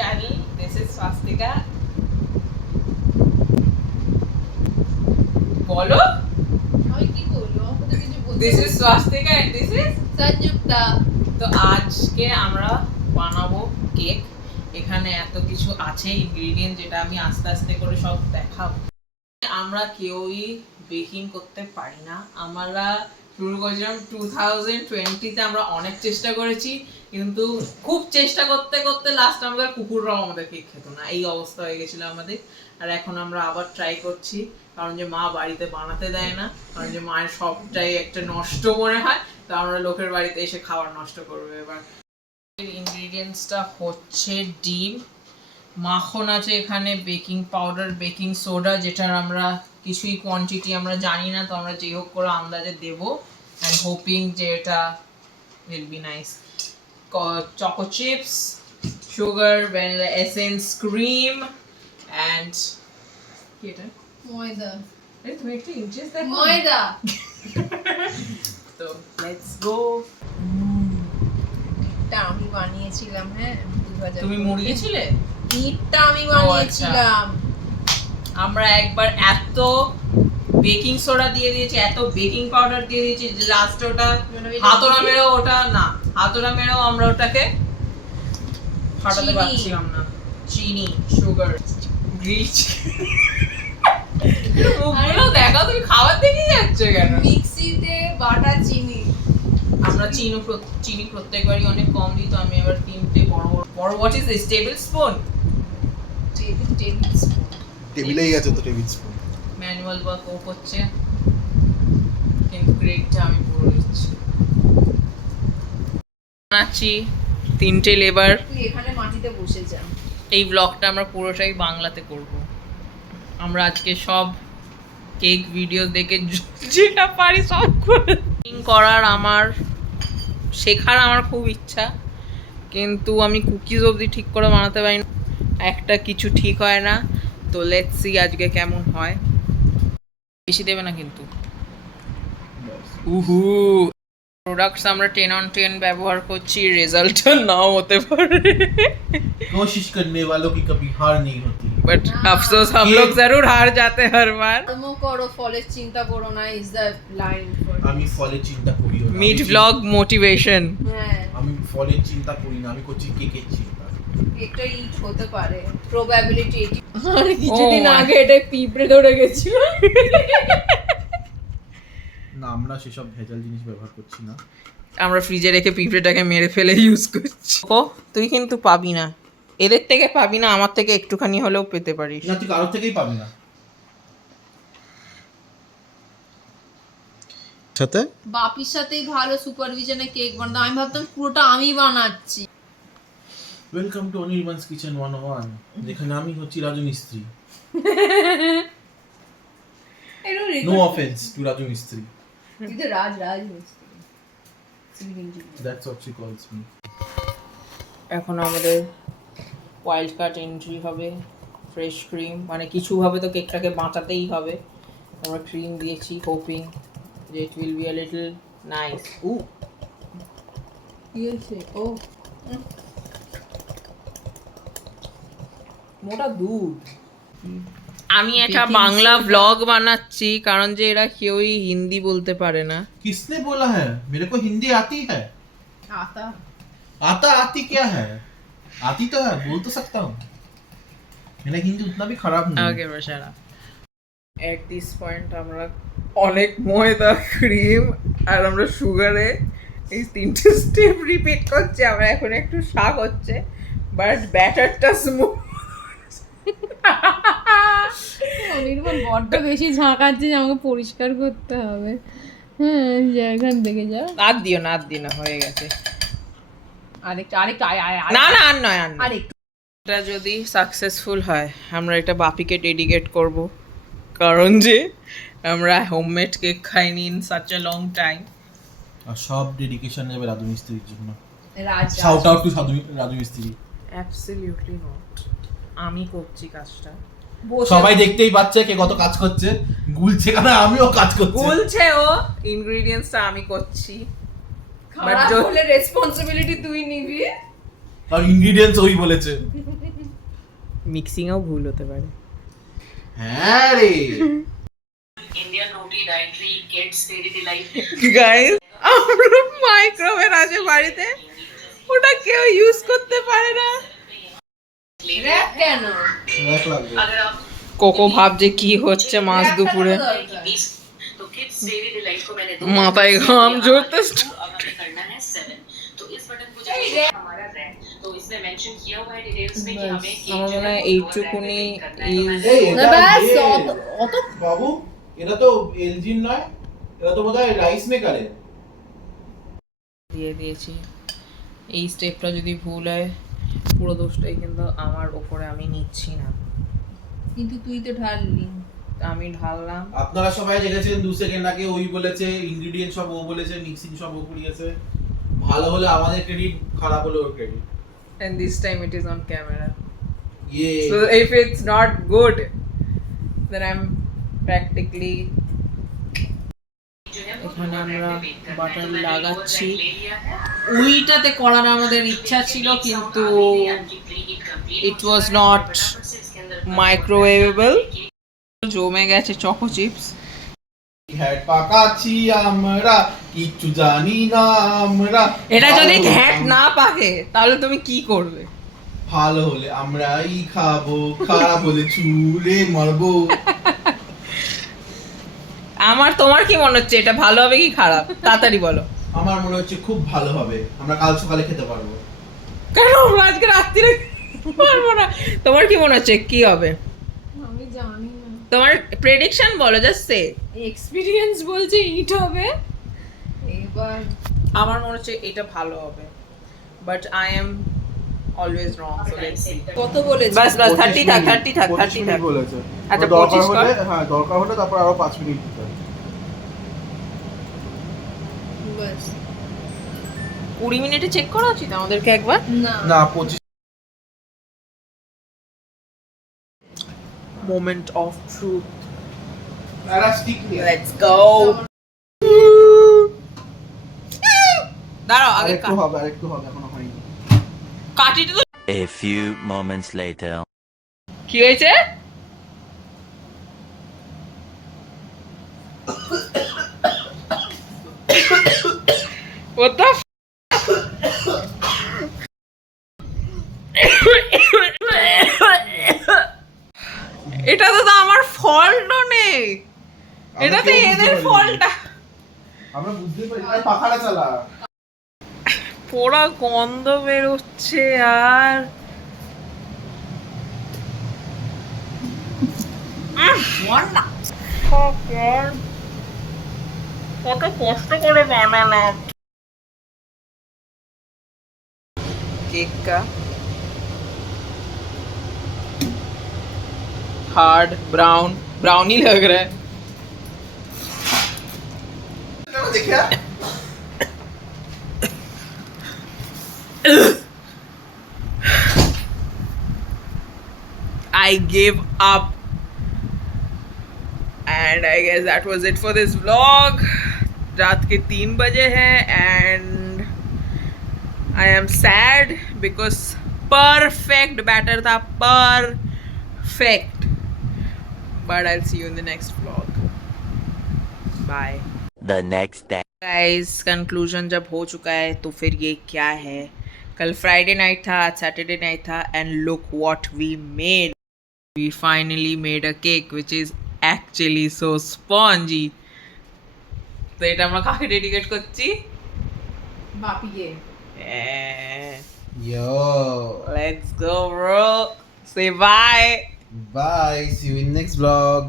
channel. This is Swastika. বলো আমি কি বলবো? আমাকে তো কিছু বলতে This is Swastika and this is Sanjukta. তো আজকে আমরা বানাবো কেক। এখানে এত কিছু আছে ইনগ্রেডিয়েন্ট যেটা আমি আস্তে আস্তে করে সব দেখাবো। আমরা কেউই বেকিং করতে পারি না। আমরা শুরু করেছিলাম 2020-তে, আমরা অনেক চেষ্টা করেছি, কিন্তু খুব চেষ্টা করতে করতে লাস্ট আমাদের কুকুররাও আমাদের কেক খেত না, এই অবস্থা হয়ে গেছিল আমাদের। আর এখন আমরা আবার ট্রাই করছি, কারণ যে মা বাড়িতে বানাতে দেয় না, কারণ যে মায়ের সবটাই একটা নষ্ট মনে হয়, তো আমরা লোকের বাড়িতে এসে খাবার নষ্ট করবো এবার। ইনগ্রেডিয়েন্টসটা হচ্ছে ডিম, মাখন আছে এখানে, বেকিং পাউডার, বেকিং সোডা, যেটার আমরা কিছুই কোয়ান্টিটি আমরা জানি না, তো আমরা যেই হোক করে আন্দাজে দেবো অ্যান্ড হোপিং যে এটা will be nice. Choco chips, sugar, vanilla essence, cream and কি এটা ময়দা। তুমি একটু ইন্টারেস্ট দেখো ময়দা। তো লেটস গো। এটা আমি বানিয়েছিলাম, হ্যাঁ 2000। তুমি মুড়িয়েছিলে? ইটটা আমি বানিয়েছিলাম। আমরা একবার এত বেকিং সোডা দিয়ে দিয়েছি, এত বেকিং পাউডার দিয়ে দিয়েছি যে লাস্টে ওটা হাতড়া মেরেও আমরা ওটাকে ফাটাতে পারছিলাম না। চিনি, সুগার, গ্রিচ, ওগুলো দেখো, তুমি খাবার দেখে যাচ্ছ কেন? মিক্সিতে বাটা চিনি। আমরা চিনি প্রত্যেকবারই অনেক কম দিই, তো আমি এবার 3টে বড় what is this, tablespoon? Tablespoon. টেবিলেই আছে তো টেবিল স্পুন। ম্যানুয়াল ওয়ার্ক ও করছে, কিন্তু গ্রেডটা আমি পুরো দিচ্ছি। বানাচ্ছি 3টে লেবার। তুই এখানে মাটিতে বসে যা। এই ব্লগটা আমরা পুরোটাই বাংলাতে করব। আমরা আজকে সব কেক ভিডিও দেখে যেটা পারি সব করার শেখার আমার খুব ইচ্ছা, কিন্তু আমি কুকিজ অবধি ঠিক করে বানাতে পারি না, একটা কিছু ঠিক হয় না। তো লেটস সি আজকে কেমন হয়। বেশি দেবে না কিন্তু। উহু, প্রোডাক্টস আমরা 10 on 10 ব্যবহার করছি, রেজাল্টটা নাও হতে পারে, कोशिश करने वालों की कभी हार नहीं होती। बट अफसोस हम लोग जरूर हार जाते हर बार। কর্ম করো, ফলের চিন্তা করো না, ইজ দ্য লাইন ফর আমি ফলের চিন্তা করি না। Mid blog motivation. হ্যাঁ, আমি ফলের চিন্তা করি না, আমি করছি কেকের চিন্তা। একটা ইট হতে পারে, প্রবাবিলিটি 80। আর কিছুদিন আগে এটা পিঁপড়ে ধরে গেছিল। না, আমরা সেসব ভেজাল জিনিস ব্যবহার করছি না। আমরা ফ্রিজে রেখে পিঁপড়েটাকে মেরে ফেলে ইউজ করছি। ও তুই কিন্তু পাবি না, এদের থেকে পাবি না, আমার থেকে একটুখানি হলেও পেতে পারিস। না, তুই কারোর থেকেই পাবি না। সাথে বাপির সাথেই ভালো সুপারভিশনে কেক বানাতাম। আমি ভাবতাম পুরোটা আমি বানাচ্ছি। ওয়েলকাম টু অনির্বাণস কিচেন 101, যেখানে আমি হচ্ছি রাজু মিস্ত্রি। নো অফেন্স টু রাজু মিস্ত্রি, তুই তো রাজ মিস্ত্রি। দ্যাটস হোয়াট শি কলস মি। এখন আমাদের ওয়াইল্ড কাট এন্ট্রি হবে ফ্রেশ ক্রিম, মানে কিছুভাবে তো কেকটাকে বাঁচাতেই হবে। আমরা ক্রিম দিয়েছি হোপিং যে it will be a little nice. ও মোটা দুধ। আমি একটা বাংলা ব্লগ বানাচ্ছি, কারণ যে এরা কেউই হিন্দি বলতে পারে না। किसने बोला है मेरे को हिंदी आती है? আতা आती क्या है? आती तो है, बोल तो सकता हूँ। मेरा हिंदी उतना भी खराब नहीं। ওকে বসারা। এট দিস পয়েন্ট আমরা অনেক ময়দা, ক্রিম আর আমরা সুগারে এই 3টে স্টেপ রিপিট করছি। আমরা এখন একটু শাক হচ্ছে, বাট ব্যাটারটা স্মুথ। অনির্বাণ বড্ড বেশি ঝাঁকাচ্ছে যে আমাকে পরিষ্কার করতে হবে। হ্যাঁ, এখান থেকে যা। আর দিও না, হয়ে গেছে। আরেকটা না আর নয়। আরেকটু। এটা যদি সাকসেসফুল হয়, আমরা এটা বাপিকে ডেডিকেট করব, কারণ যে আমরা হোমমেড কেক খাইনি in such a long time. আর সব ডেডিকেশন নেবে রাজু মিস্ত্রির জন্য। Raj shout out to Raju Mistri. Absolutely not, আমি করছি কাজটা। সবাই দেখতেই পাচ্ছে কে কত কাজ করছে, গুলছে, কারণ আমিও কাজ করছি। বলছে ও ইনগ্রেডিয়েন্টসটা আমি করছি, খারাপ হলে রেসপন্সিবিলিটি তুই নিবি। আর ইনগ্রেডিয়েন্টস ওই বলেছে। মিক্সিংও ভুল হতে পারে। হ্যাঁ রে Indian Roti Dietary Kids Fairy Delight. Guys, আমরা মাইক্রোওয়েভ আছে বাড়িতে, ওটা কেউ ইউজ করতে পারে না। কেন দেখ লাগবে अगर आप কোকো ভাবছে কি হচ্ছে মাছ দুপুরে, तो Kids Fairy Delight को मैंने 2 মাথায় ঘাম ঝরতে अब हमें करना है 7. तो इस बटन को जब हमारा रैंक तो इसमें मेंशन किया हुआ है डिटेल्स में कि हमें আমার মনে হয় এইটুকুনি is এই না, এটা ব্যাস, দিয়ে- অত বাবু এটা তো এলজির নয়, এটা তো বোধহয় রাইস মেকারের। দিয়ে দিয়েছি। এই স্টেপটা যদি ভুল হয় পুরো দোষটাই কিন্তু আমার ওপরে, আমি নিচ্ছি না। কিন্তু তুই তো ঢাললি। আমি ঢাললাম। আপনারা সবাই দেখেছেন 2 সেকেন্ড আগে ওই বলেছে ইনগ্রেডিয়েন্ট সব ও বলেছে, মিক্সিং সব ও করিয়েছে। ভালো হলে আমাদের ক্রেডিট, খারাপ হলে ওর credit. And this time it is on camera. ইয়ে So if it's not good, then I'm practically এখানে আমরা বাটার লাগাচ্ছি। উইটাতে করার আমাদের ইচ্ছা ছিল কিন্তু it was not microwavable. জমে গেছে চকো চিপস। হ্যাট পাকাচ্ছি আমরা, কিচ্ছু জানি না আমরা। এটা যদি ভালো ঘ্যাট হলে- না পাকে তাহলে তুমি কি করবে? ভালো হলে আমরাই খাবো, খারাপ হলে ছুঁড়ে মারবো। তোমার কি মনে হচ্ছে এটা ভালো হবে কি খারাপ? তাড়াতাড়ি বলো। আমার মনে হচ্ছে খুব ভালো হবে, আমরা কাল সকালে খেতে পারবো। কেন আমরা আজকে রাত্রিরে পারবো না? তোমার কি মনে হচ্ছে কি হবে? আমি জানি না, তোমার প্রেডিকশন বলো, জাস্ট সে। এক্সপিরিয়েন্স বলছে ইট হবে। এবার আমার মনে হচ্ছে এটা ভালো হবে, but I am always wrong, so let's see. কত বলেছে? বাস 30 থাক 30 থাক 30 থাক। বলেছে। আচ্ছা, দরকার 25 কর। হলে, হ্যাঁ দরকার হলে তারপর আরো 5 মিনিট দিতে হবে। বাস 20 মিনিটে চেক করা উচিত আমাদেরকে একবার। না না 25 মোমেন্ট অফ ট্রুথ, এলাস্টিক নিয়ে। Let's go. দাঁড়াও আগে আরেকটু হবে, আরেকটু হবে, এখনো হয়নি। কাটিটা তো A few moments later. কি হয়েছে? What the এটা তো আমার ফল্টও নেই, এটা তো কেউ বুঝতে এদের পারিনি। ফল্টটা। আমরা বুঝতে পারি না, পাখাটা চালা। পোড়া গন্ধ বেরোচ্ছে আর কত কষ্ট করে বানানো কেকটা। हार्ड ब्राउन ब्राउनी लग रहा है। দেখে I gave up, and I guess that was it for this vlog. रात के 3 बजे हैं and I am sad because perfect batter था, perfect. But I'll see you in the next vlog. Bye. The next day. Guys conclusion जब हो चुका है तो फिर ये क्या है? कल फ्राइडे नाइट था, आज सैटरडे नाइट था, and look what we made. We finally made a cake which is actually so spongy. তো এটা আমরা কাকে ডেডিকেট করছি? বাপিকে। Yo. Let's go bro. Say bye. Bye. See you in next vlog.